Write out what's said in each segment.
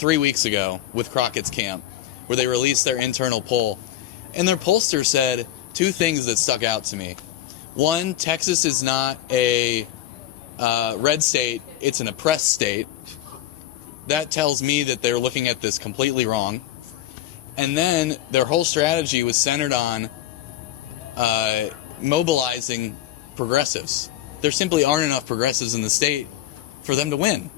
3 weeks ago with Crockett's camp, where they released their internal poll. And their pollster said two things that stuck out to me. One, Texas is not a red state, it's an oppressed state. That tells me that they're looking at this completely wrong. And then their whole strategy was centered on mobilizing progressives. There simply aren't enough progressives in the state for them to win.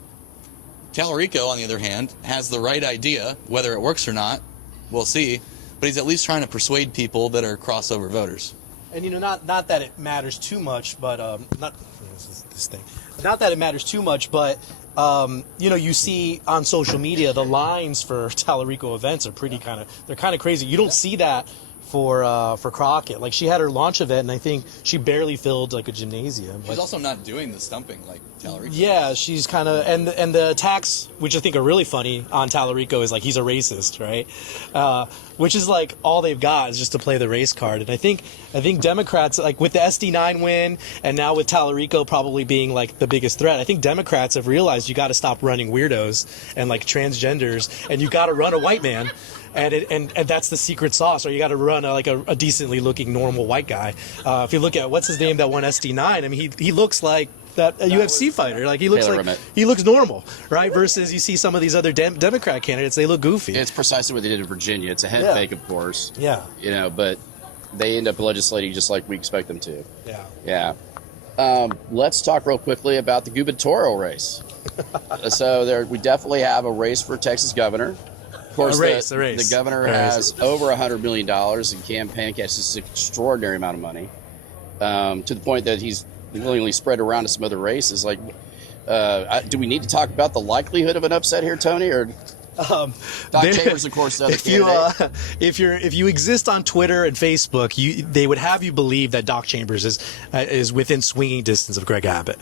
Tallarico, on the other hand, has the right idea. Whether it works or not, we'll see. But he's at least trying to persuade people that are crossover voters. And, not that it matters too much, but not that it matters too much, but you see on social media the lines for Tallarico events are they're kind of crazy. You don't see that for Crockett. Like, she had her launch event, and I think she barely filled like a gymnasium. She's also not doing the stumping like Tallarico. Yeah, she's kind of, and the attacks, which I think are really funny on Tallarico, is like he's a racist, right? Which is like all they've got is just to play the race card. And I think Democrats, like with the SD9 win, and now with Tallarico probably being like the biggest threat, I think Democrats have realized you got to stop running weirdos and like transgenders, and you got to run a white man. And that's the secret sauce, or you got to run a decently looking normal white guy. If you look at what's his name that won SD9, I mean he looks like a UFC fighter. Like he looks he looks normal, right? Versus you see some of these other Democrat candidates, they look goofy. It's precisely what they did in Virginia. It's a head fake, of course. Yeah. But they end up legislating just like we expect them to. Yeah. Yeah. Let's talk real quickly about the gubernatorial race. So we definitely have a race for Texas governor. Of course, the governor has over $100 million in campaign cash. This is an extraordinary amount of money, to the point that he's willingly spread around to some other races. Like, do we need to talk about the likelihood of an upset here, Tony? Or Doc Chambers, of course, if you exist on Twitter and Facebook, they would have you believe that Doc Chambers is within swinging distance of Greg Abbott.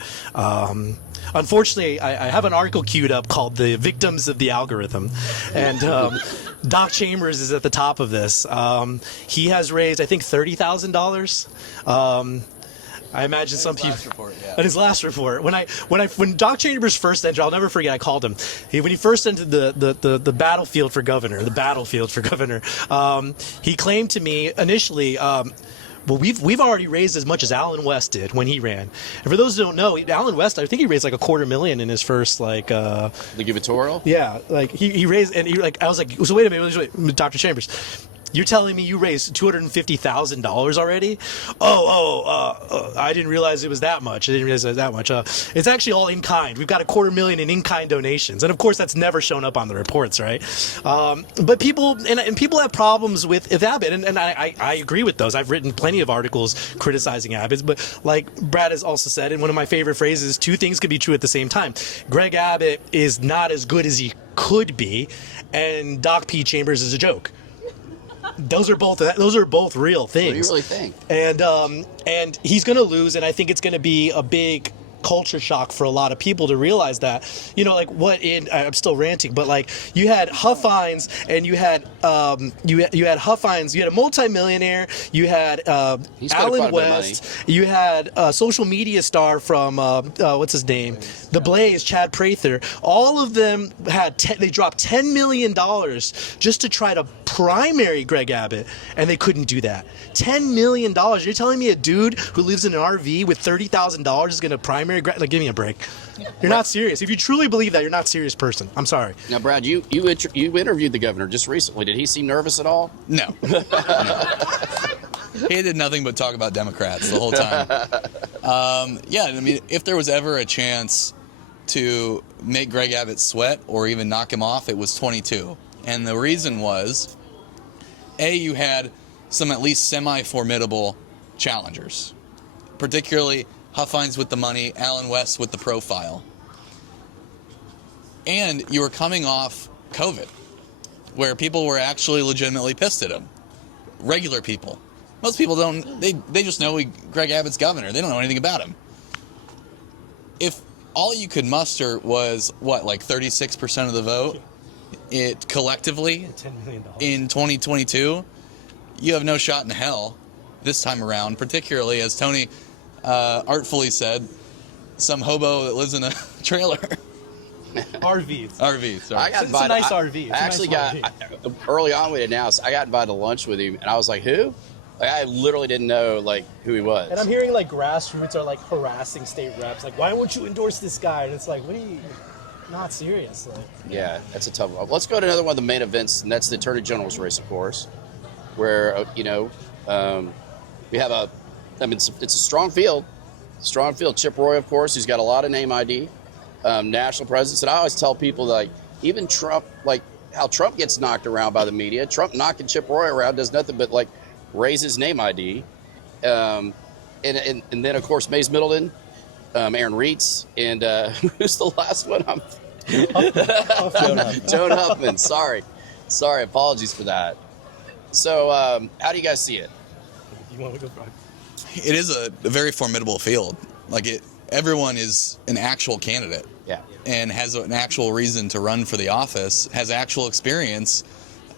Unfortunately, I have an article queued up called "The Victims of the Algorithm," and Doc Chambers is at the top of this. He has raised, I think, $30,000. I imagine some people. At his last report, when Doc Chambers first entered, I'll never forget. I called him. When he first entered the battlefield for governor, he claimed to me initially. Well, we've already raised as much as Alan West did when he ran. And for those who don't know, Alan West, I think he raised like $250,000 in his first the gubernatorial. Yeah, like he raised, and I was like, so wait a minute, Dr. Chambers. You're telling me you raised $250,000 already? I didn't realize it was that much. It's actually all in kind. We've got $250,000 in kind donations, and of course that's never shown up on the reports, right? But people have problems with Abbott, and I agree with those. I've written plenty of articles criticizing Abbott, but like Brad has also said, and one of my favorite phrases, two things could be true at the same time. Greg Abbott is not as good as he could be, and Doc P. Chambers is a joke. Those are both real things. What do you really think? And he's going to lose, and I think it's going to be a big culture shock for a lot of people to realize that, I'm still ranting, but like you had Huff Hines, and you had Huff Hines, you had a multimillionaire, you had Alan West, you had a social media star from what's his name, The Blaze, Chad Prather. All of them they dropped $10 million just to try to primary Greg Abbott, and they couldn't do that. $10 million. You're telling me a dude who lives in an RV with $30,000 is going to primary? Like, give me a break. You're not serious. If you truly believe that, you're not a serious person. I'm sorry. Now, Brad, you interviewed the governor just recently. Did he seem nervous at all? No. He did nothing but talk about Democrats the whole time. If there was ever a chance to make Greg Abbott sweat or even knock him off, it was 22. And the reason was, you had some at least semi-formidable challengers, particularly Huff Hines with the money, Alan West with the profile. And you were coming off COVID, where people were actually legitimately pissed at him. Regular people. Most people don't, they just know Greg Abbott's governor. They don't know anything about him. If all you could muster was, 36% of the vote, it collectively, $10 million. In 2022, you have no shot in hell this time around, particularly, as Tony artfully said, some hobo that lives in a trailer. RV. RV, sorry. I got It's a nice RV. It's I a actually nice got early on when he announced. I got invited to lunch with him, and I was like, "Who?" Like I literally didn't know like who he was. And I'm hearing like grassroots are like harassing state reps, like, why won't you endorse this guy? And it's like, what are you? Not serious. Like, Yeah, that's a tough one. Let's go to another one of the main events, and that's the Attorney General's race, of course, where we have it's a strong field. Strong field. Chip Roy, of course, who's got a lot of name ID, national presence. And I always tell people, like, even Trump, like, how Trump gets knocked around by the media. Trump knocking Chip Roy around does nothing but, like, raise his name ID. And then, of course, Mays Middleton, Aaron Reitz, and who's the last one? Joan Huffman. Sorry, apologies for that. So, how do you guys see it? you want to go first? It is a very formidable field. Everyone is an actual candidate. Yeah. And has an actual reason to run for the office, has actual experience,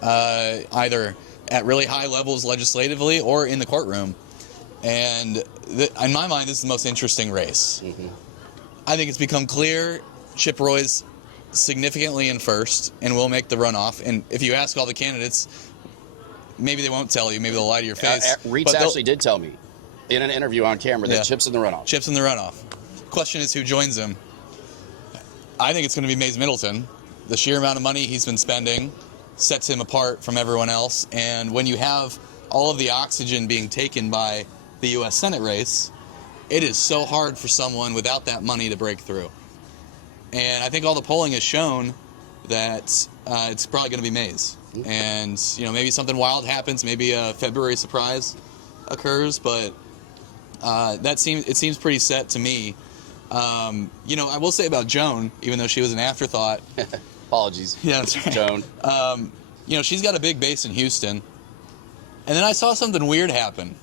either at really high levels legislatively or in the courtroom. And in my mind, this is the most interesting race. Mm-hmm. I think it's become clear Chip Roy's significantly in first and will make the runoff. And if you ask all the candidates, maybe they won't tell you, maybe they'll lie to your face. Reitz actually did tell me in an interview on camera that Chip's in the runoff. Chip's in the runoff. Question is who joins him. I think it's going to be Mays Middleton. The sheer amount of money he's been spending sets him apart from everyone else. And when you have all of the oxygen being taken by the U.S. Senate race, it is so hard for someone without that money to break through. And I think all the polling has shown that it's probably going to be Mays. And, maybe something wild happens, maybe a February surprise occurs, but it seems pretty set to me. I will say about Joan, even though she was an afterthought. Apologies. Yeah, that's right. Joan. She's got a big base in Houston. And then I saw something weird happen.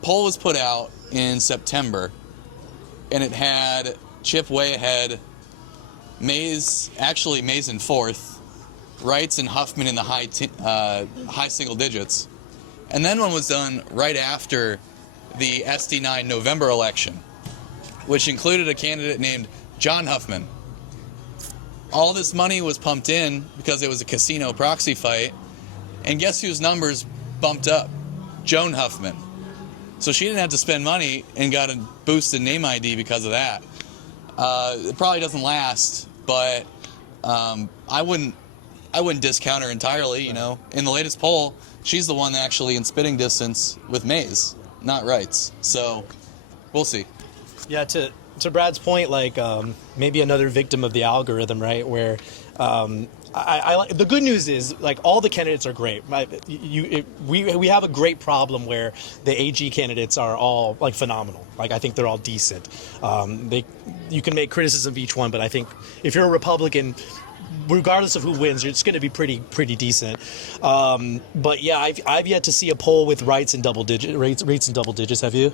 Poll was put out in September, and it had Chip way ahead, Mays in fourth, Reitz and Huffman in the high single digits. And then one was done right after the SD9 November election, which included a candidate named John Huffman. All this money was pumped in because it was a casino proxy fight, and guess whose numbers bumped up? Joan Huffman. So she didn't have to spend money and got a boost in name ID because of that. It probably doesn't last, but I wouldn't discount her entirely. In the latest poll, she's the one actually in spitting distance with Mays, not Reitz. So we'll see. Yeah, to Brad's point, maybe another victim of the algorithm, right? Where the good news is all the candidates are great. We have a great problem where the AG candidates are all phenomenal. I think they're all decent. You can make criticism of each one, but I think if you're a Republican, regardless of who wins, it's going to be pretty decent. But yeah, I've yet to see a poll with rates in double digits. Have you?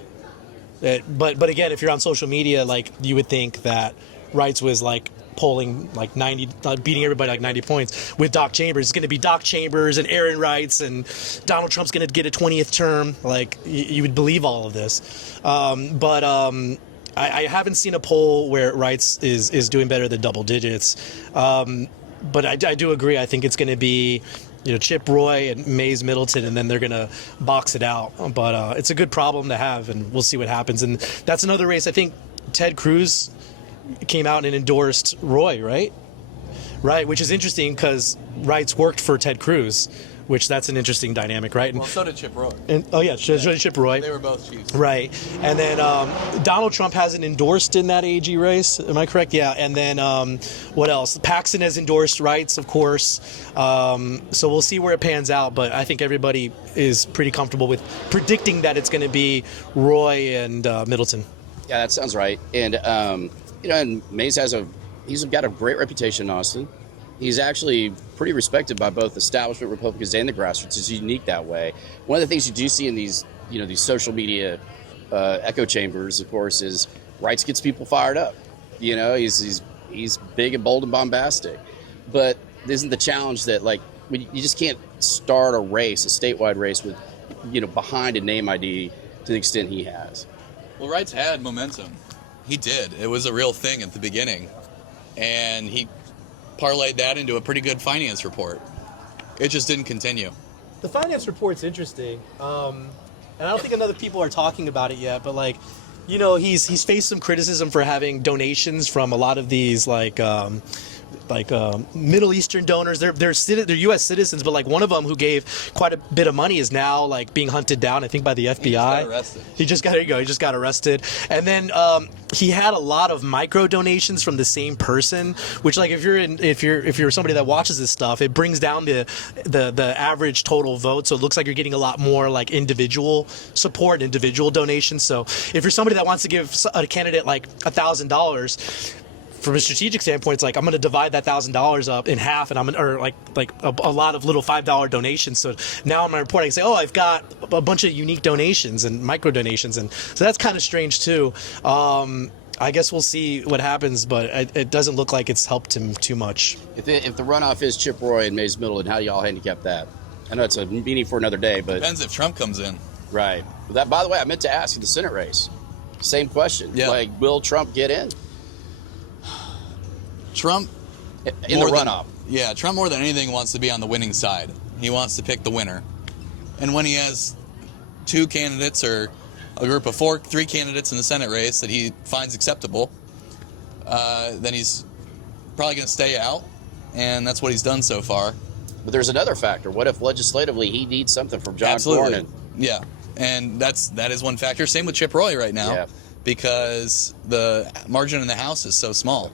But again, if you're on social media, you would think that Reitz was polling 90, beating everybody 90 points with Doc Chambers. It's going to be Doc Chambers and Aaron Reitz, and Donald Trump's going to get a 20th term. You would believe all of this. But I haven't seen a poll where Reitz is doing better than double digits. But I do agree. I think it's going to be Chip Roy and Mays Middleton, and then they're going to box it out. But it's a good problem to have, and we'll see what happens. And that's another race. I think Ted Cruz came out and endorsed Roy, right? Right, which is interesting because Reitz worked for Ted Cruz, which that's an interesting dynamic, right? Well, so did Chip Roy. Chip Roy. They were both chiefs. Right. And then Donald Trump hasn't endorsed in that AG race. Am I correct? Yeah. And then what else? Paxton has endorsed Reitz, of course. So we'll see where it pans out. But I think everybody is pretty comfortable with predicting that it's going to be Roy and Middleton. Yeah, that sounds right. And, and Mays he's got a great reputation in Austin. He's actually pretty respected by both establishment Republicans and the grassroots. It's unique that way. One of the things you do see in these social media echo chambers, of course, is Reitz gets people fired up. He's big and bold and bombastic. But isn't the challenge that you just can't start a statewide race with behind a name ID to the extent he has. Well, Reitz had momentum. He did. It was a real thing at the beginning. and he parlayed that into a pretty good finance report. It just didn't continue. The finance report's interesting, and I don't think enough people are talking about it yet. But like, you know, he's faced some criticism for having donations from a lot of these Middle Eastern donors. They're U.S. citizens, but like one of them who gave quite a bit of money is now like being hunted down, I think, by the FBI. He just got arrested. He just got arrested. And then he had a lot of micro donations from the same person, which like if you're somebody that watches this stuff, it brings down the average total vote. So it looks like you're getting a lot more like individual support, individual donations. So if you're somebody that wants to give a candidate like $1,000. From a strategic standpoint, it's like I'm going to divide that $1,000 up in half, and I'm gonna, or like a lot of little $5 donations. So now I'm reporting and say, oh, I've got a bunch of unique donations and micro donations, and so that's kind of strange too. I guess we'll see what happens, but it doesn't look like it's helped him too much. If the runoff is Chip Roy and Mays Middleton, how do y'all handicap that? I know it's a meeting for another day, but depends if Trump comes in. Right. That, by the way, I meant to ask you the Senate race. Same question. Yeah. Like, will Trump get in? Trump in the runoff. Trump more than anything wants to be on the winning side. He wants to pick the winner. And when he has two candidates or a group of three candidates in the Senate race that he finds acceptable, then he's probably going to stay out. And that's what he's done so far. But there's another factor. What if legislatively he needs something from John Cornyn? Yeah. And that is one factor. Same with Chip Roy right now, because the margin in the House is so small.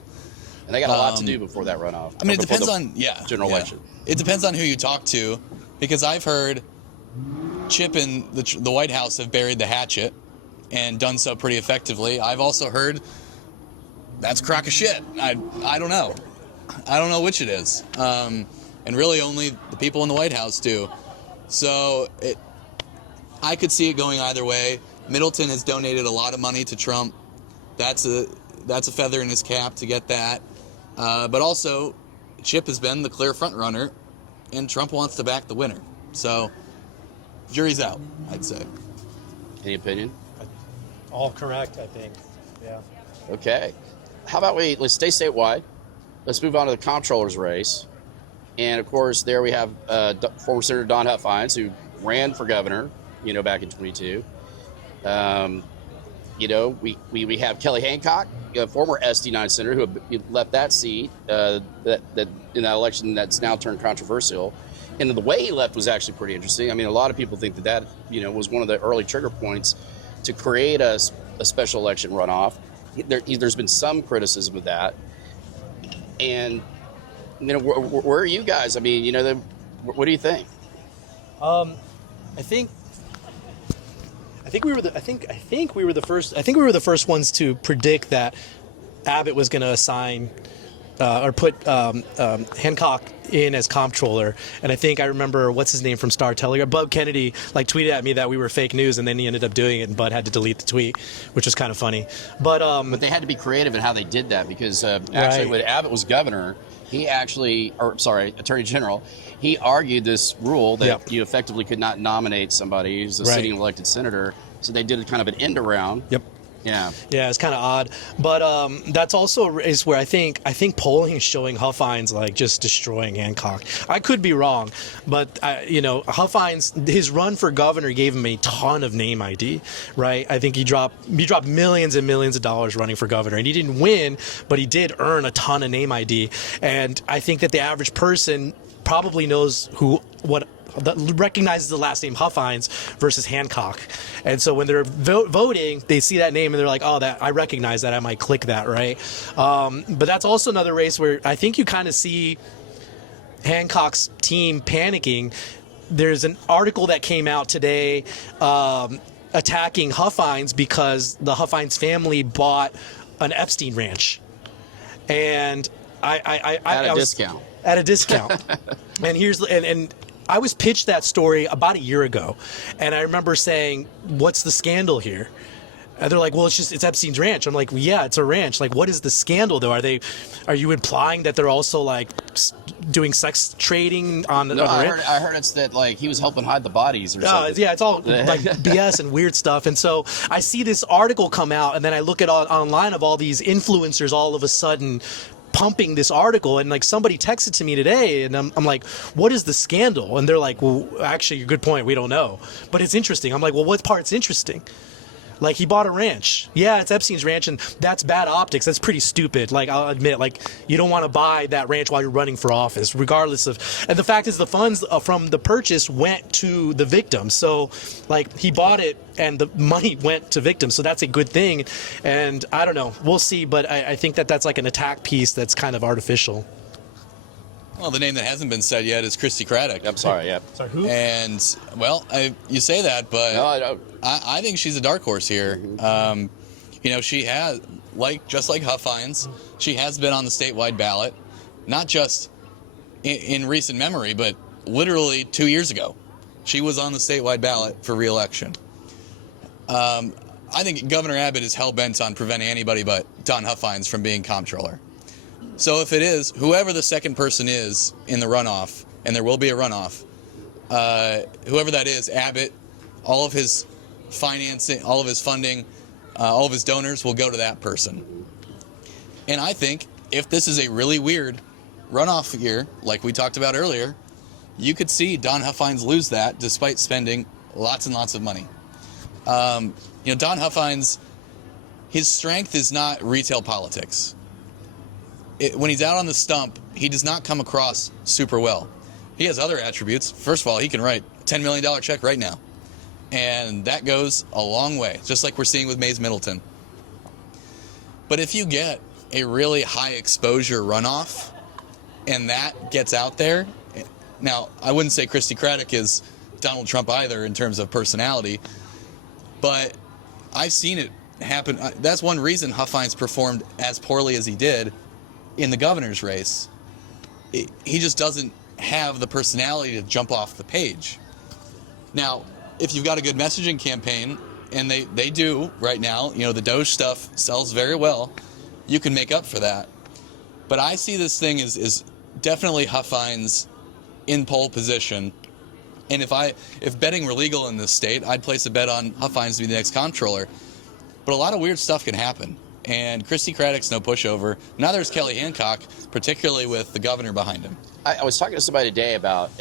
And they got a lot to do before that runoff. I mean, it depends on general election. It depends on who you talk to, because I've heard Chip and the White House have buried the hatchet and done so pretty effectively. I've also heard that's a crock of shit. I don't know. I don't know which it is, and really only the people in the White House do. So I could see it going either way. Middleton has donated a lot of money to Trump. That's a feather in his cap to get that. But also, Chip has been the clear front runner, and Trump wants to back the winner. So, jury's out, I'd say. Any opinion? All correct, I think. Yeah. Okay. How about let's stay statewide. Let's move on to the comptroller's race. And, of course, there we have former Senator Don Huffines, who ran for governor, back in 22. We have Kelly Hancock, a former SD9 senator who left that seat that in that election that's now turned controversial. And the way he left was actually pretty interesting. I mean, a lot of people think that was one of the early trigger points to create a special election runoff. There's been some criticism of that. And, where are you guys? I mean, what do you think? I think we were the first ones to predict that Abbott was going to assign or put Hancock in as comptroller. And I remember what's his name from Star Telegraph, Bub Kennedy, tweeted at me that we were fake news, and then he ended up doing it, and Bud had to delete the tweet, which was kind of funny. But they had to be creative in how they did that, because actually when Abbott was governor, Attorney General, he argued this rule that you effectively could not nominate somebody who's a sitting elected senator. So they did a kind of an end around. Yep. Yeah. Yeah, it's kind of odd, but that's also is where I think polling is showing Huffines just destroying Hancock. I could be wrong, but Huffines, his run for governor gave him a ton of name ID, right? I think he dropped millions and millions of dollars running for governor, and he didn't win, but he did earn a ton of name ID, and I think that the average person probably knows recognizes the last name Huffines versus Hancock. And so when they're voting, they see that name and they're like, oh, that I recognize that, I might click that, right? But that's also another race where I think you kind of see Hancock's team panicking. There's an article that came out today attacking Huffines because the Huffines family bought an Epstein ranch. And at a discount. At a discount. And I was pitched that story about a year ago, and I remember saying, "What's the scandal here?" And they're like, "Well, it's Epstein's ranch." I'm like, well, "Yeah, it's a ranch. Like, what is the scandal though? Are you implying that they're also doing sex trading on the?" No, I heard it's that he was helping hide the bodies or something. Yeah, it's all BS and weird stuff. And so I see this article come out, and then I look at online of all these influencers all of a sudden pumping this article, and like somebody texted to me today, and I'm like, what is the scandal? And they're like, well, actually, good point, we don't know, but it's interesting. I'm like, well, what part's interesting? Like, he bought a ranch. Yeah, it's Epstein's ranch, and that's bad optics. That's pretty stupid. Like, I'll admit, like, you don't want to buy that ranch while you're running for office, regardless of... And the fact is, the funds from the purchase went to the victims. So, like, he bought it, and the money went to victims. So that's a good thing. And I don't know. We'll see. But I think that that's like an attack piece that's kind of artificial. Well, the name that hasn't been said yet is Christy Craddock. I'm sorry, yeah. Sorry, who? And, well, you say that, but No, I don't. I think she's a dark horse here. She has, just like Huff Hines, she has been on the statewide ballot, not just in recent memory, but literally 2 years ago. She was on the statewide ballot for re-election. I think Governor Abbott is hell-bent on preventing anybody but Don Huff Hines from being comptroller. So if it is, whoever the second person is in the runoff, and there will be a runoff, whoever that is, Abbott, all of his financing, all of his funding, all of his donors will go to that person. And I think if this is a really weird runoff year, like we talked about earlier, you could see Don Huff Hines lose that despite spending lots and lots of money. Don Huff Hines, his strength is not retail politics. When he's out on the stump, he does not come across super well. He has other attributes. First of all, he can write a $10 million check right now. And that goes a long way, just like we're seeing with Mays Middleton. But if you get a really high exposure runoff, and that gets out there, now, I wouldn't say Christy Craddock is Donald Trump either in terms of personality, but I've seen it happen. That's one reason Huff Hines performed as poorly as he did in the governor's race. He just doesn't have the personality to jump off the page. Now, if you've got a good messaging campaign, and they do right now, the Doge stuff sells very well, you can make up for that. But I see this thing as definitely Huff Hines in pole position. And if betting were legal in this state, I'd place a bet on Huff Hines to be the next comptroller. But a lot of weird stuff can happen. And Christy Craddock's no pushover. Neither is Kelly Hancock, particularly with the governor behind him. I was talking to somebody today about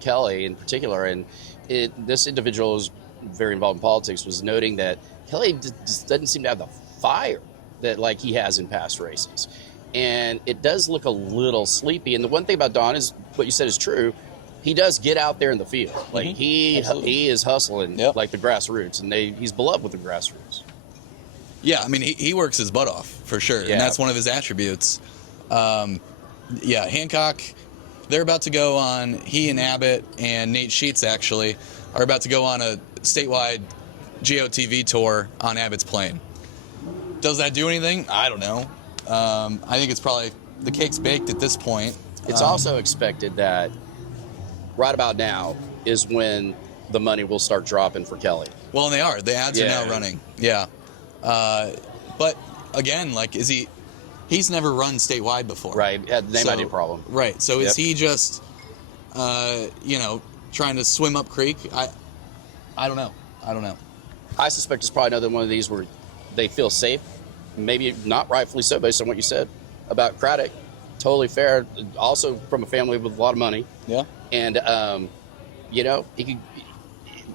Kelly in particular, and this individual is very involved in politics, was noting that Kelly just doesn't seem to have the fire that like he has in past races. And it does look a little sleepy. And the one thing about Don is what you said is true. He does get out there in the field. Like he is hustling like the grassroots, and he's beloved with the grassroots. Yeah, I mean, he works his butt off, for sure, and that's one of his attributes. Hancock, they're about to go on, he and Abbott and Nate Sheets, actually, are about to go on a statewide GOTV tour on Abbott's plane. Does that do anything? I don't know. I think it's probably, the cake's baked at this point. It's also expected that right about now is when the money will start dropping for Kelly. Well, and they are. The ads are now running. Yeah. But again, like, he's never run statewide before. Right. That might be a problem. Right. So is he just, trying to swim up creek? I don't know. I suspect it's probably another one of these where they feel safe, maybe not rightfully so based on what you said about Craddock. Totally fair. Also from a family with a lot of money. Yeah. And, he could,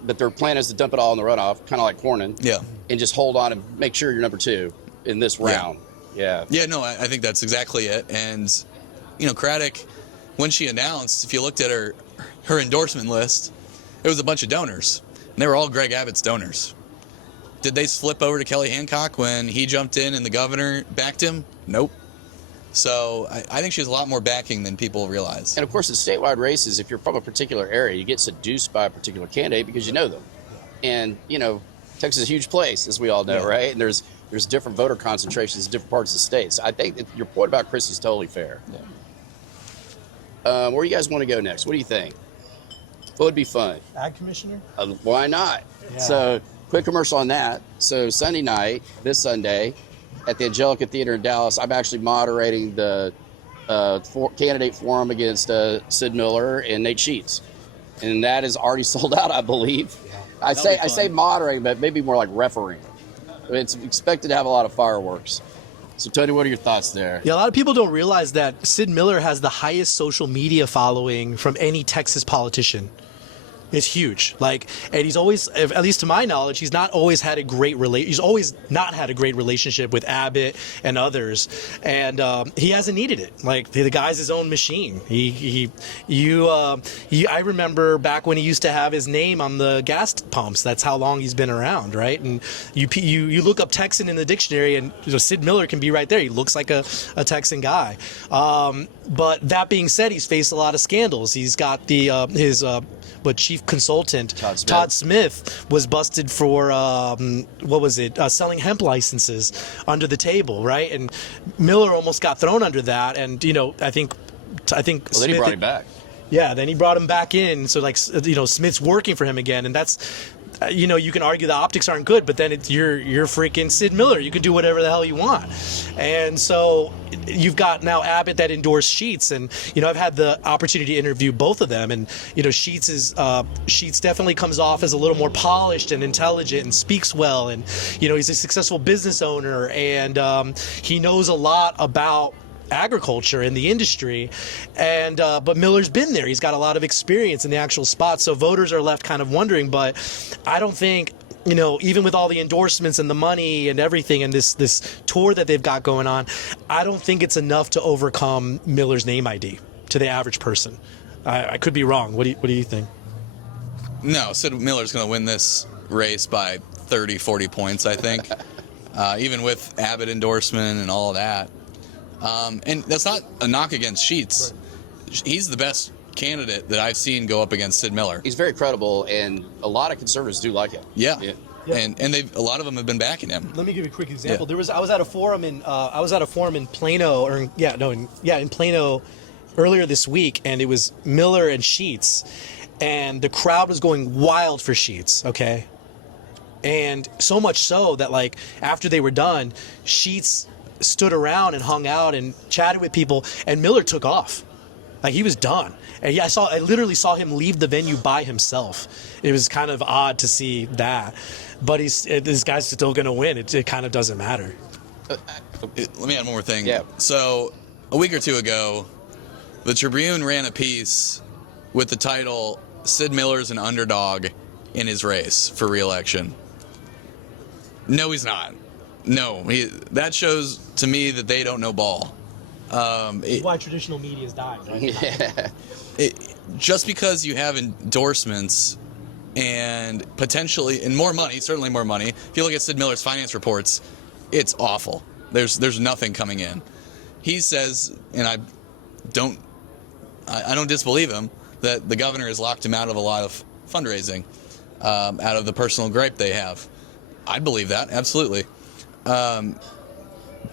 but their plan is to dump it all in the runoff, kind of like Cornyn. Yeah. And just hold on and make sure you're number two in this round. Yeah. Yeah, no, I think that's exactly it. And, Craddock, when she announced, if you looked at her endorsement list, it was a bunch of donors. And they were all Greg Abbott's donors. Did they flip over to Kelly Hancock when he jumped in and the governor backed him? Nope. So I think she has a lot more backing than people realize. And of course, in statewide races, if you're from a particular area, you get seduced by a particular candidate because you know them. And, Texas is a huge place, as we all know, right? And there's different voter concentrations in different parts of the state. So I think that your point about Chris is totally fair. Yeah. Where do you guys want to go next? What do you think? What would be fun? Ag commissioner? Why not? Yeah. So, quick commercial on that. So, Sunday night, this Sunday, at the Angelica Theater in Dallas, I'm actually moderating the candidate forum against Sid Miller and Nate Sheets. And that is already sold out, I believe. I say moderating, but maybe more like refereeing. It's expected to have a lot of fireworks. So, Tony, what are your thoughts there? Yeah, a lot of people don't realize that Sid Miller has the highest social media following from any Texas politician. It's huge. Like, and he's always, at least to my knowledge, he's not always had a great he's always not had a great relationship with Abbott and others, and he hasn't needed it. Like, the guy's his own machine. I remember back when he used to have his name on the gas pumps. That's how long he's been around, right? And you look up Texan in the dictionary, and Sid Miller can be right there. He looks like a Texan guy. But that being said, he's faced a lot of scandals. He's got his chief consultant Todd Smith was busted for selling hemp licenses under the table, right? And Miller almost got thrown under that, and I think. Well, then Smith, he brought him back. Yeah, then he brought him back in. So Smith's working for him again, and that's. You can argue the optics aren't good, but then you're freaking Sid Miller. You can do whatever the hell you want. And so you've got now Abbott that endorsed Sheets, and I've had the opportunity to interview both of them, and Sheets definitely comes off as a little more polished and intelligent and speaks well, and he's a successful business owner, and he knows a lot about agriculture in the industry, and but Miller's been there. He's got a lot of experience in the actual spot, so voters are left kind of wondering. But I don't think, even with all the endorsements and the money and everything and this tour that they've got going on, I don't think it's enough to overcome Miller's name ID to the average person. I could be wrong. What do you think? No, Sid Miller's going to win this race by 30, 40 points, I think. Even with Abbott endorsement and all of that. And that's not a knock against Sheets. Right. He's the best candidate that I've seen go up against Sid Miller. He's very credible, and a lot of conservatives do like him. Yeah. And a lot of them have been backing him. Let me give you a quick example. Yeah. I was at a forum in Plano, in Plano earlier this week, and it was Miller and Sheets, and the crowd was going wild for Sheets. Okay, and so much so that after they were done, Sheets stood around and hung out and chatted with people, and Miller took off. He was done. And I literally saw him leave the venue by himself. It was kind of odd to see that. But this guy's still going to win. It kind of doesn't matter. Let me add one more thing. Yeah. So, a week or two ago, the Tribune ran a piece with the title, Sid Miller's an underdog in his race for re-election. No, he's not. No, that shows to me that they don't know ball. Why traditional media's died, right? Yeah. Just because you have endorsements and potentially, and more money, certainly more money. If you look at Sid Miller's finance reports, it's awful. There's nothing coming in. He says, and I don't disbelieve him, that the governor has locked him out of a lot of fundraising, out of the personal gripe they have. I believe that, absolutely.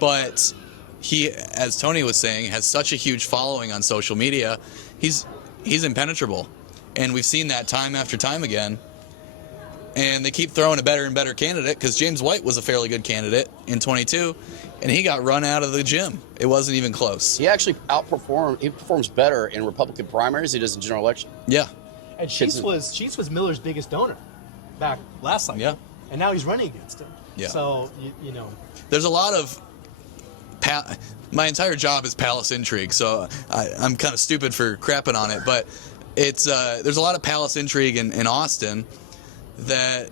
But he, as Tony was saying, has such a huge following on social media. He's impenetrable, and we've seen that time after time again. And they keep throwing a better and better candidate, because James White was a fairly good candidate in 22, and he got run out of the gym. It wasn't even close. He actually performs better in Republican primaries than he does in general election. Yeah. And Sheets was Miller's biggest donor back last cycle. Yeah. And now he's running against him. Yeah. So, There's a lot of... my entire job is palace intrigue, so I'm kind of stupid for crapping on it, but it's there's a lot of palace intrigue in Austin that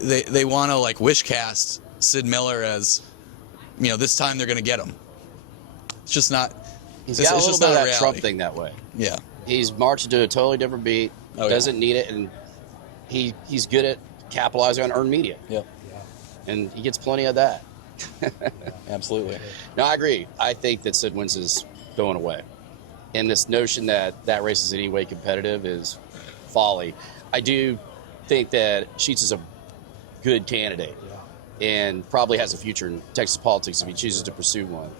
they want to wish cast Sid Miller as, this time they're going to get him. It's just not. He's got a little bit of that Trump thing that way. Yeah. He's marching to a totally different beat. Doesn't need it, and he's good at capitalizing on earned media. Yeah. And he gets plenty of that. Absolutely. No, I agree. I think that Sid wins is going away. And this notion that race is in any way competitive is folly. I do think that Sheets is a good candidate and probably has a future in Texas politics if he chooses to pursue one.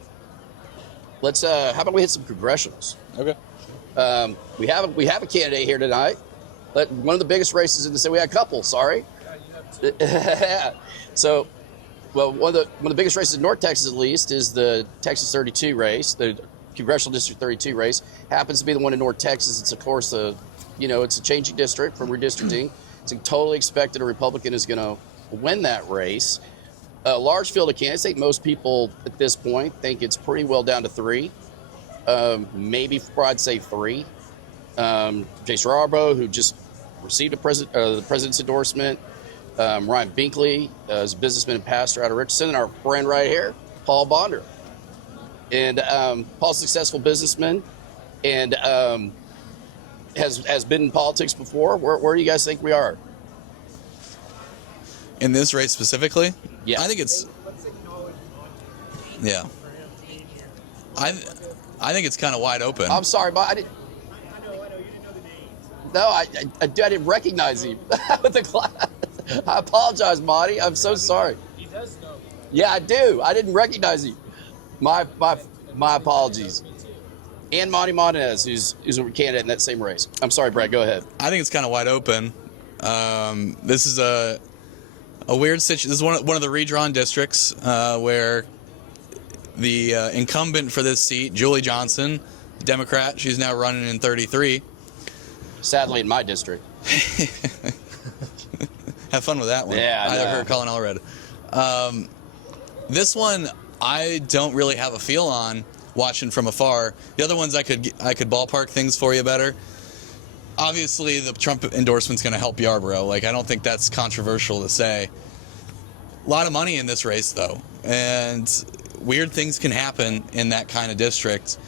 Let's how about we hit some congressionals? Okay. We have a candidate here tonight. One of the biggest races in the state. We had a couple. Sorry. So, well, one of the biggest races in North Texas, at least, is the Texas 32 race, the Congressional District 32 race. Happens to be the one in North Texas. It's, of course, it's a changing district from redistricting. It's totally expected a Republican is going to win that race. A large field of candidates. I think most people at this point think it's pretty well down to 3. Maybe I'd say 3. Jason Yarborough, who just received the president's endorsement. Ryan Binkley is a businessman and pastor out of Richardson. And our friend right here, Paul Bonder. And Paul's a successful businessman and has been in politics before. Where do you guys think we are? In this race specifically? Yeah. I think it's... Yeah. I think it's kind of wide open. I'm sorry, but I didn't... I know, you didn't know the names. No, I didn't recognize him with the class. I apologize, Monty. I'm so sorry. He does know. Yeah, I do. I didn't recognize him. My apologies. And Monty Montanez, who's a candidate in that same race. I'm sorry, Brad. Go ahead. I think it's kind of wide open. This is a weird situation. This is one of the redrawn districts where the incumbent for this seat, Julie Johnson, Democrat, she's now running in 33. Sadly, in my district. Have fun with that one. Yeah, I Either know. her or Colin Allred. This one, I don't really have a feel on watching from afar. The other ones, I could ballpark things for you better. Obviously, the Trump endorsement's going to help Yarborough. Like, I don't think that's controversial to say. A lot of money in this race, though, and weird things can happen in that kind of district.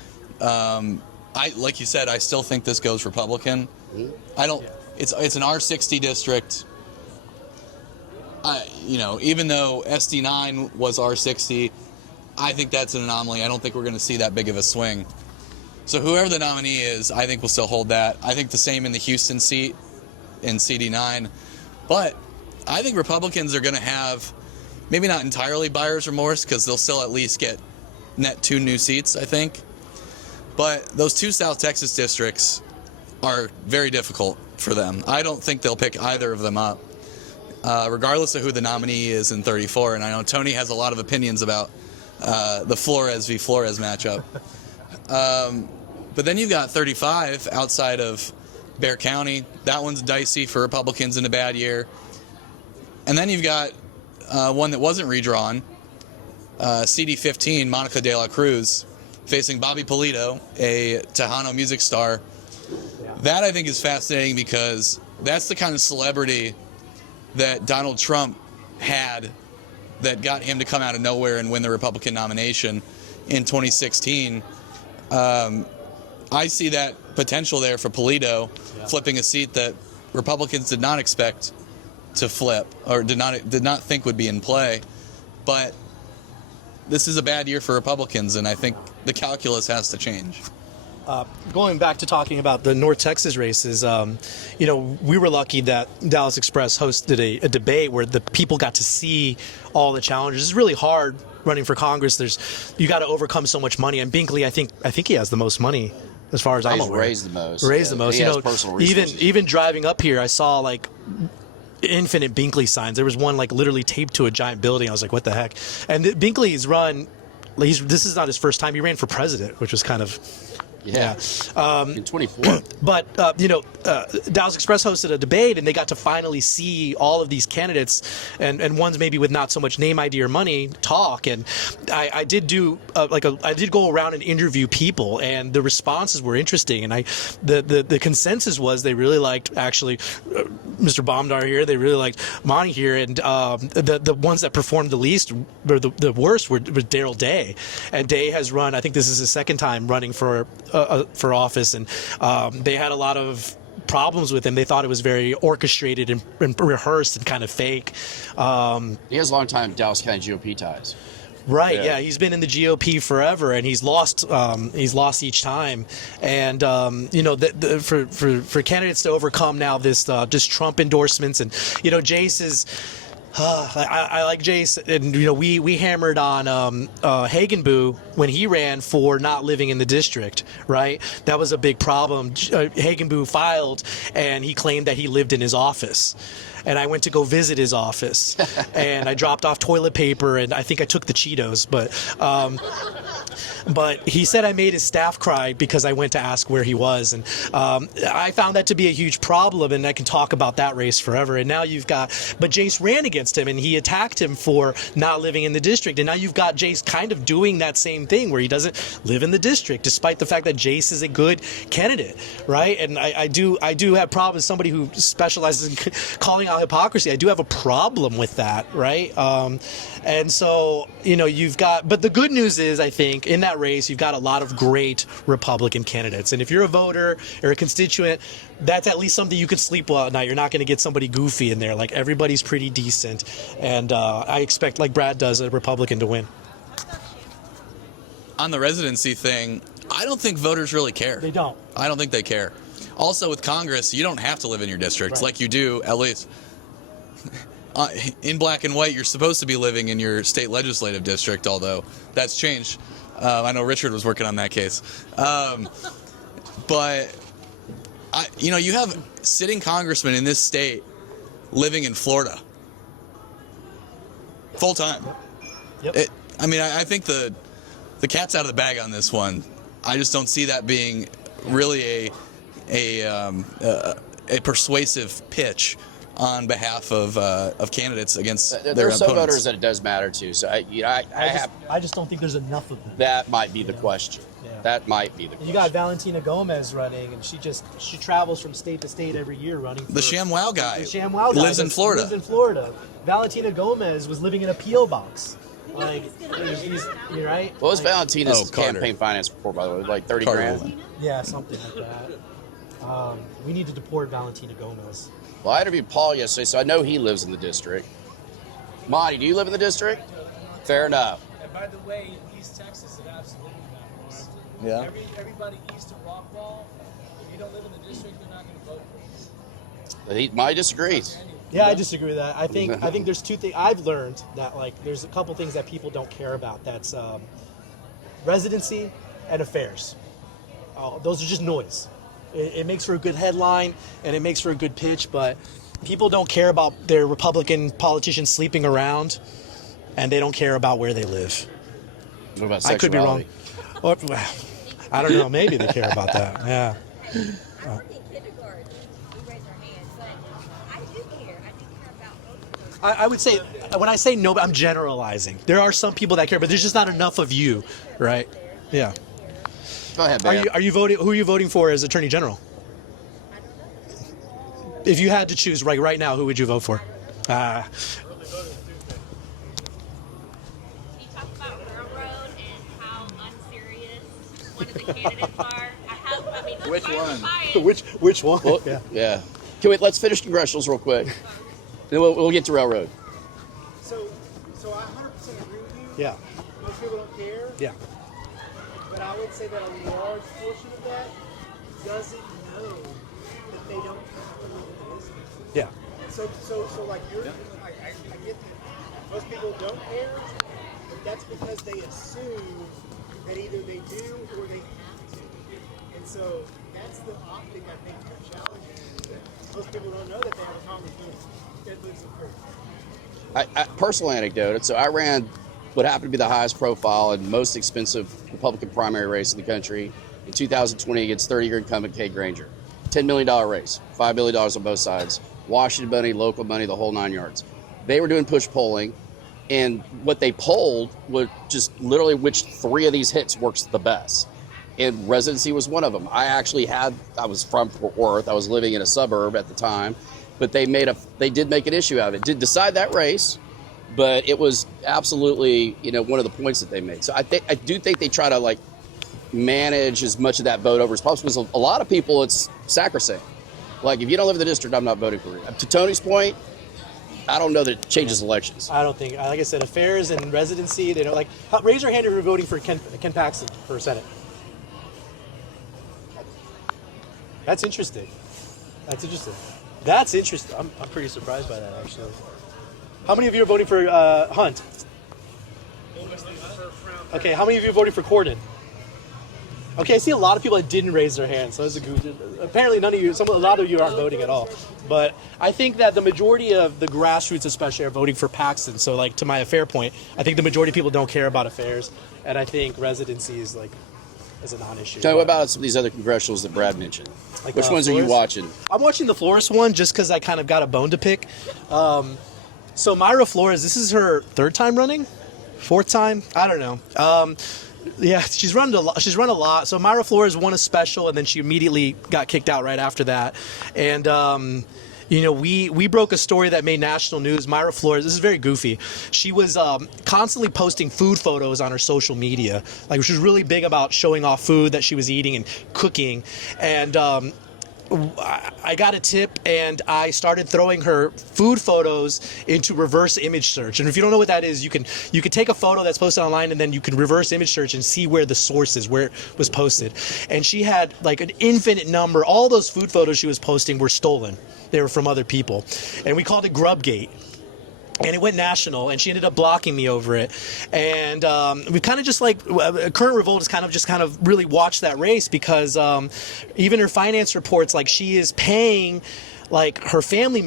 Like you said, I still think this goes Republican. I don't. It's an R60 district. Even though SD9 was R60, I think that's an anomaly. I don't think we're going to see that big of a swing. So whoever the nominee is, I think will still hold that. I think the same in the Houston seat in CD9. But I think Republicans are going to have, maybe not entirely buyer's remorse, because they'll still at least get net 2 new seats, I think. But those 2 South Texas districts are very difficult for them. I don't think they'll pick either of them up, regardless of who the nominee is in 34. And I know Tony has a lot of opinions about the Flores v. Flores matchup. But then you've got 35 outside of Bexar County. That one's dicey for Republicans in a bad year. And then you've got one that wasn't redrawn, CD15, Monica de la Cruz, facing Bobby Polito, a Tejano music star. That, I think, is fascinating because that's the kind of celebrity that Donald Trump had that got him to come out of nowhere and win the Republican nomination in 2016. I see that potential there for Polito, flipping a seat that Republicans did not expect to flip or did not think would be in play. But this is a bad year for Republicans, and I think the calculus has to change. Going back to talking about the North Texas races, we were lucky that Dallas Express hosted a debate where the people got to see all the challenges. It's really hard running for Congress. You got to overcome so much money, and Binkley, I think he has the most money as far as I'm aware. Raised the most. Raised the most. He has personal resources. Even driving up here, I saw like infinite Binkley signs. There was one like literally taped to a giant building. I was like, what the heck? And Binkley's run. This is not his first time. He ran for president, which was kind of. Yeah. In 24. But, Dallas Express hosted a debate, and they got to finally see all of these candidates and ones maybe with not so much name ID or money talk. And I did do I did go around and interview people, and the responses were interesting. And the consensus was they really liked actually Mr. Bomdar here. They really liked Monty here. And the ones that performed the least or the worst were Darrell Day. And Day has run, I think this is his second time running for office, and they had a lot of problems with him. They thought it was very orchestrated and rehearsed and kind of fake. He has long-time Dallas County GOP ties. Right. Yeah. He's been in the GOP forever, and he's lost each time. And for candidates to overcome now this just Trump endorsements, and Jace is. I like Jace, and we hammered on Hagenbu when he ran for not living in the district, right? That was a big problem. Hagenbu filed, and he claimed that he lived in his office. And I went to go visit his office, and I dropped off toilet paper, and I think I took the Cheetos. But But he said I made his staff cry because I went to ask where he was, and I found that to be a huge problem. And I can talk about that race forever. And now you've got, but Jace ran against him, and he attacked him for not living in the district. And now you've got Jace kind of doing that same thing where he doesn't live in the district, despite the fact that Jace is a good candidate, right? And I do have problems. Somebody who specializes in calling out hypocrisy, I do have a problem with that, right? And so, you've got, but the good news is, I think, in that race, you've got a lot of great Republican candidates. And if you're a voter or a constituent, that's at least something you can sleep well at night. You're not going to get somebody goofy in there. Like, everybody's pretty decent. And I expect, like Brad does, a Republican to win. On the residency thing, I don't think voters really care. They don't. I don't think they care. Also, with Congress, you don't have to live in your district, Right. like you do, at least. In black and white, you're supposed to be living in your state legislative district, although that's changed. I know Richard was working on that case. But, you have sitting congressmen in this state living in Florida. Full time. Yep. I think the cat's out of the bag on this one. I just don't see that being really a persuasive pitch on behalf of candidates against their There are some opponents. voters that it does matter to. So I just don't think there's enough of them. that might be the question. Yeah. That might be the question. You got Valentina Gomez running, and she travels from state to state every year running. The ShamWow guy The ShamWow guy lives in Florida. Lives in Florida. Valentina Gomez was living in a P.O. box. Like, you're right. What was Valentina's Carter. campaign finance report, by the way? Like 30 Carter grand? Woman. Yeah, something like that. We need to deport Valentina Gomez. Well, I interviewed Paul yesterday, so I know he lives in the district. Monty, do you live in the district? Fair enough. And by the way, East Texas, it absolutely matters. Yeah. Everybody east of Rockwall, if you don't live in the district, they're not going to vote for you. He might disagree. Yeah, I disagree with that. I think there's two things I've learned that, like, there's a couple things that people don't care about. That's residency and affairs. Those are just noise. It makes for a good headline and it makes for a good pitch, but people don't care about their Republican politicians sleeping around, and they don't care about where they live. What about I could be wrong. sexuality? Or, I don't know. Maybe they care about that. Yeah. I work in kindergarten. We raise our hands, but I do care. I do care about both of those. I would say, when I say no, I'm generalizing. There are some people that care, but there's just not enough of you, right? Yeah. Go ahead, man. Are you voting? Who are you voting for as Attorney General? If you had to choose right now, who would you vote for? Can you talk about railroad and how unserious one of the candidates are? Which one? Which one? Well, yeah. Let's finish congressionals real quick. Then we'll get to railroad. So I 100% agree with you. Yeah. Most people don't care. Yeah. But I would say that a large portion of that doesn't know that they don't have to live in the district. Yeah. So like I get that most people don't care, but that's because they assume that either they do or they have to. And so that's the optic I think you're challenging is that most people don't know that they have a congressman that lives in Perth. Personal anecdote. So I ran what happened to be the highest profile and most expensive Republican primary race in the country in 2020 against 30-year incumbent Kay Granger. $10 million race, $5 billion on both sides. Washington money, local money, the whole 9 yards. They were doing push polling, and what they polled was just literally which three of these hits works the best. And residency was one of them. I was from Fort Worth. I was living in a suburb at the time, but they did make an issue out of it. Didn't decide that race, but it was absolutely, one of the points that they made. So I do think they try to manage as much of that vote over as possible, because a lot of people, it's sacrosanct. Like, if you don't live in the district, I'm not voting for you. To Tony's point, I don't know that it changes elections. I don't think, like I said, affairs and residency, they don't like. Raise your hand if you're voting for Ken Paxton for Senate. That's interesting. That's interesting. I'm pretty surprised by that, actually. How many of you are voting for Hunt? Okay, how many of you are voting for Corden? Okay, I see a lot of people that didn't raise their hand, so it's a good. Apparently, none of you, a lot of you aren't voting at all. But I think that the majority of the grassroots, especially, are voting for Paxton. So, like, to my affair point, I think the majority of people don't care about affairs, and I think residency is a non-issue. So, what about some of these other congressionals that Brad mentioned? Like, Which ones are you watching? I'm watching the Flores one just because I kind of got a bone to pick. So Mayra Flores, this is her third time running, fourth time, I don't know. Yeah, she's run a lot. So Mayra Flores won a special, and then she immediately got kicked out right after that. And you know, we broke a story that made national news. Mayra Flores, this is very goofy. She was constantly posting food photos on her social media. Like, she was really big about showing off food that she was eating and cooking. And I got a tip, and I started throwing her food photos into reverse image search. And if you don't know what that is, you can take a photo that's posted online, and then you can reverse image search and see where the source is, where it was posted. And she had like an infinite number. All those food photos she was posting were stolen. They were from other people, and we called it Grubgate. And it went national, and she ended up blocking me over it. And we kind of just Current Revolt has kind of really watched that race, because even her finance reports, like, she is paying like her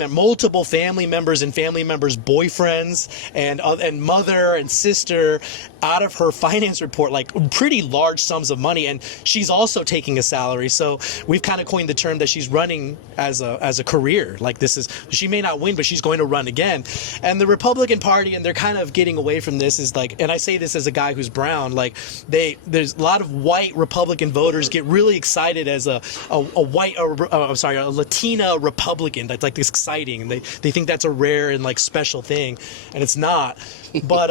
multiple family members and family members' boyfriends and mother and sister out of her finance report, like pretty large sums of money. And she's also taking a salary. So we've kind of coined the term that she's running as a career. Like, she may not win, but she's going to run again. And the Republican Party, and they're kind of getting away from this, is like, and I say this as a guy who's brown, like, there's a lot of white Republican voters get really excited as a Latina Republican. That's like exciting, and they think that's a rare and like special thing, and it's not. But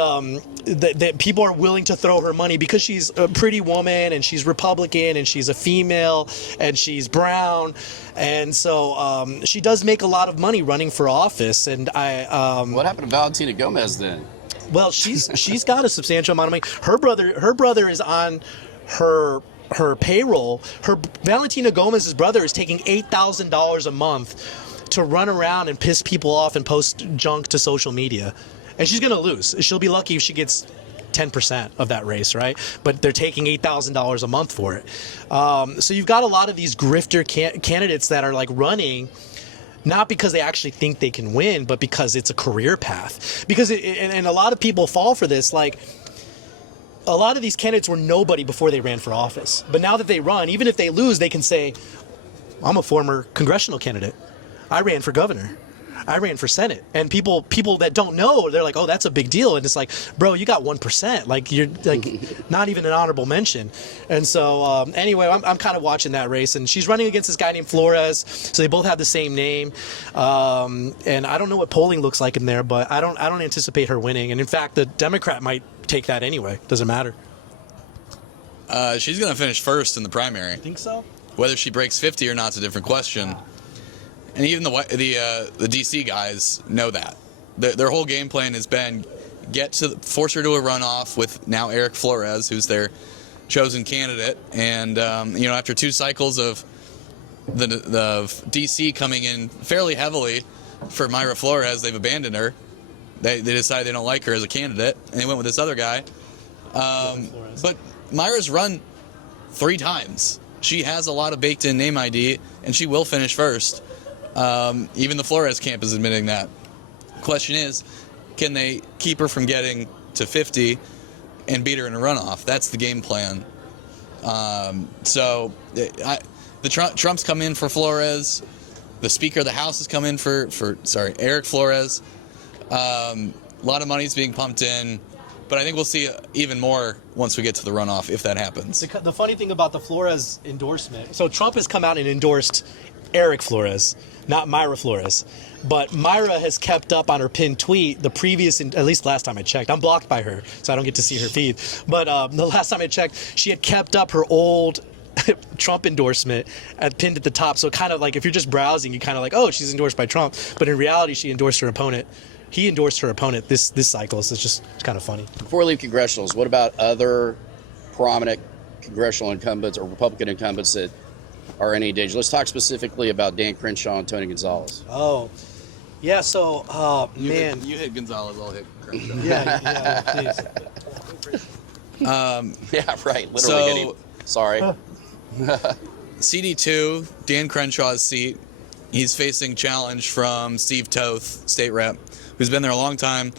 that people are willing to throw her money because she's a pretty woman, and she's Republican, and she's a female, and she's brown, and so she does make a lot of money running for office. And what happened to Valentina Gomez then? Well, she's got a substantial amount of money. Her brother is on her payroll. Valentina Gomez's brother is taking $8,000 a month to run around and piss people off and post junk to social media. And she's going to lose. She'll be lucky if she gets 10% of that race, right? But they're taking $8,000 a month for it. So you've got a lot of these grifter candidates that are like running, not because they actually think they can win, but because it's a career path. Because and a lot of people fall for this. Like, a lot of these candidates were nobody before they ran for office. But now that they run, even if they lose, they can say, I'm a former congressional candidate. I ran for governor. I ran for Senate. And people that don't know, they're like, oh, that's a big deal. And it's like, bro, you got 1%. Like, you're like not even an honorable mention. And so anyway, I'm kind of watching that race. And she's running against this guy named Flores. So they both have the same name. And I don't know what polling looks like in there, but I don't anticipate her winning. And in fact, the Democrat might take that anyway. Doesn't matter. She's going to finish first in the primary. Think so? Whether she breaks 50 or not is a different question. And even the DC guys know that. Their whole game plan has been force her to a runoff with now Eric Flores, who's their chosen candidate. And after 2 cycles of the DC coming in fairly heavily for Mayra Flores, they've abandoned her. They decided they don't like her as a candidate, and they went with this other guy. But Mayra's run 3 times. She has a lot of baked-in name ID, and she will finish first. Even the Flores camp is admitting that. Question is, can they keep her from getting to 50 and beat her in a runoff? That's the game plan. Trump's come in for Flores. The Speaker of the House has come in for Eric Flores. A lot of money's being pumped in, but I think we'll see even more once we get to the runoff, if that happens. The funny thing about the Flores endorsement, so Trump has come out and endorsed Eric Flores, not Mayra Flores. But Mayra has kept up on her pinned tweet the previous, at least last time I checked. I'm blocked by her, so I don't get to see her feed. But the last time I checked, she had kept up her old Trump endorsement pinned at the top. So kind of like, if you're just browsing, you kind of like, oh, she's endorsed by Trump. But in reality, she endorsed her opponent. He endorsed her opponent this cycle, so it's kind of funny. Before we leave congressionals, what about other prominent congressional incumbents or Republican incumbents that are any danger? Let's talk specifically about Dan Crenshaw and Tony Gonzalez. Oh, yeah. So, man, you hit Gonzalez, I'll hit Crenshaw. Yeah, please. Yeah, right. Literally hitting. Sorry. CD2, Dan Crenshaw's seat. He's facing challenge from Steve Toth, state rep, who's been there a long time.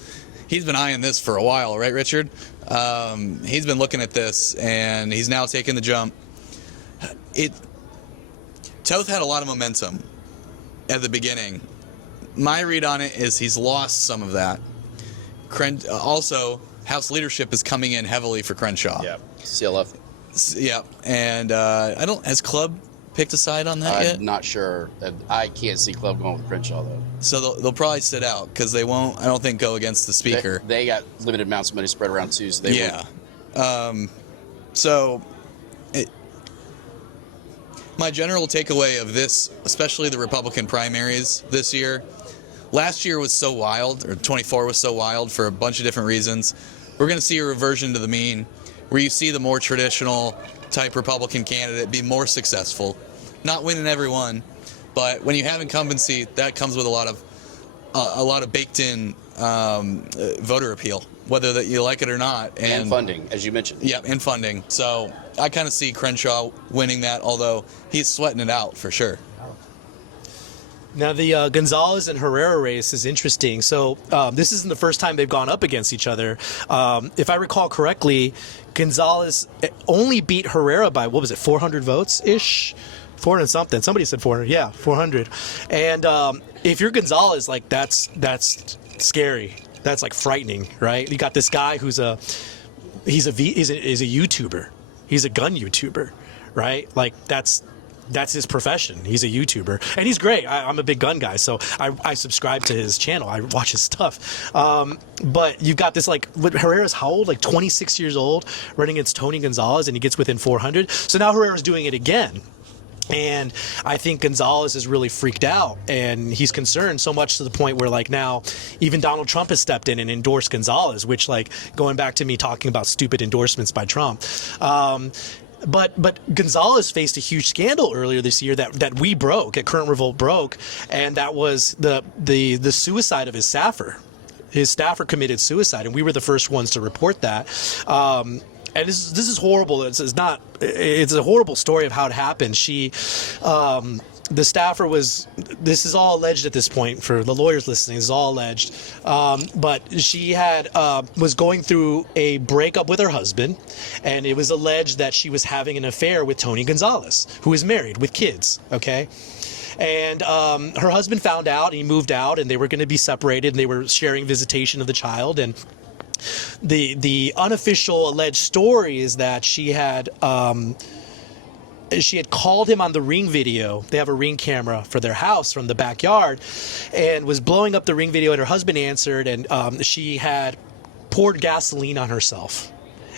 He's been eyeing this for a while, right, Richard? He's been looking at this, and he's now taking the jump. Toth had a lot of momentum at the beginning. My read on it is he's lost some of that. Also, House leadership is coming in heavily for Crenshaw. Yeah, CLF. Yeah, and has Club picked a side on that yet? I'm not sure. I can't see Club going with Crenshaw though. So they'll probably sit out because they won't. I don't think go against the speaker. They got limited amounts of money spread around too, so they won't. My general takeaway of this, especially the Republican primaries this year, last year was so wild, or 24 was so wild for a bunch of different reasons. We're going to see a reversion to the mean, where you see the more traditional type Republican candidate be more successful, not winning every one, but when you have incumbency, that comes with a lot of baked-in voter appeal, whether that you like it or not, and funding, as you mentioned. Yeah, and funding. So I kind of see Crenshaw winning that, although he's sweating it out for sure. Now, the Gonzalez and Herrera race is interesting. So this isn't the first time they've gone up against each other. If I recall correctly, Gonzalez only beat Herrera by, 400 votes-ish? 400 something. Somebody said 400. Yeah, 400. And if you're Gonzalez, like, that's scary. That's, like, frightening, right? You got this guy he's a YouTuber. He's a gun YouTuber, right? Like, that's his profession. He's a YouTuber, and he's great. I'm a big gun guy, so I subscribe to his channel. I watch his stuff. But you've got this, like, Herrera's how old? Like 26 years old, running against Tony Gonzalez, and he gets within 400. So now Herrera's doing it again. And I think Gonzalez is really freaked out, and he's concerned so much to the point where, like, now even Donald Trump has stepped in and endorsed Gonzalez, which, like, going back to me talking about stupid endorsements by Trump. But Gonzalez faced a huge scandal earlier this year that we broke, at Current Revolt broke, and that was the suicide of his staffer. His staffer committed suicide, and we were the first ones to report that. And this is horrible. It's a horrible story of how it happened. The staffer this is all alleged at this point for the lawyers listening, this is all alleged. But she was going through a breakup with her husband, and it was alleged that she was having an affair with Tony Gonzalez, who is married with kids, okay? And her husband found out, and he moved out, and they were going to be separated, and they were sharing visitation of the child, and the unofficial alleged story is that she had called him on the Ring video. They have a Ring camera for their house from the backyard, and was blowing up the Ring video, and her husband answered, and she had poured gasoline on herself,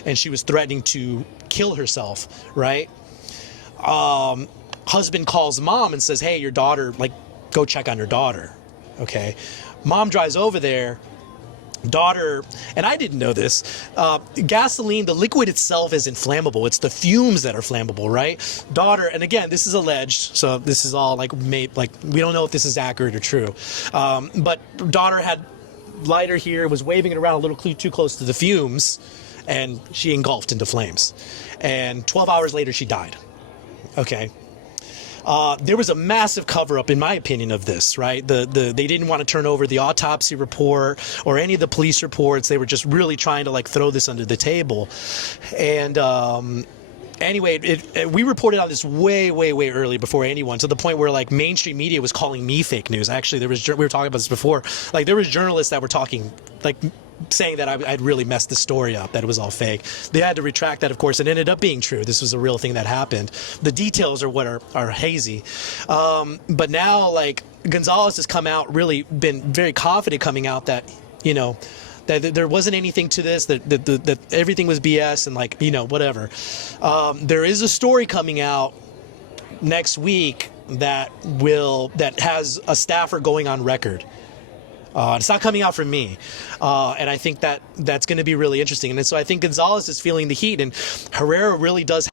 and she was threatening to kill herself, right? Husband calls mom and says, hey, your daughter, like, go check on your daughter, okay? Mom drives over there. Daughter, and I didn't know this, gasoline, the liquid itself is inflammable. It's the fumes that are flammable, right? Daughter, and again, this is alleged, so this is all like we don't know if this is accurate or true. But daughter had lighter here, was waving it around a little too close to the fumes, and she engulfed into flames. And 12 hours later, she died. Okay. There was a massive cover-up, in my opinion, of this, right? They didn't want to turn over the autopsy report or any of the police reports. They were just really trying to, like, throw this under the table. And anyway, we reported on this way, way, way early before anyone, to the point where, like, mainstream media was calling me fake news. Actually, we were talking about this before. Like, there was journalists that were talking, like, saying that I'd really messed the story up, that it was all fake. They had to retract that, of course. It ended up being true. This was a real thing that happened. The details are what are hazy. But now, like, Gonzalez has come out, really been very confident coming out that, you know, that there wasn't anything to this, that everything was BS and, like, you know, whatever. There is a story coming out next week that has a staffer going on record. It's not coming out from me. And I think that's going to be really interesting. And so I think Gonzalez is feeling the heat, and Herrera really does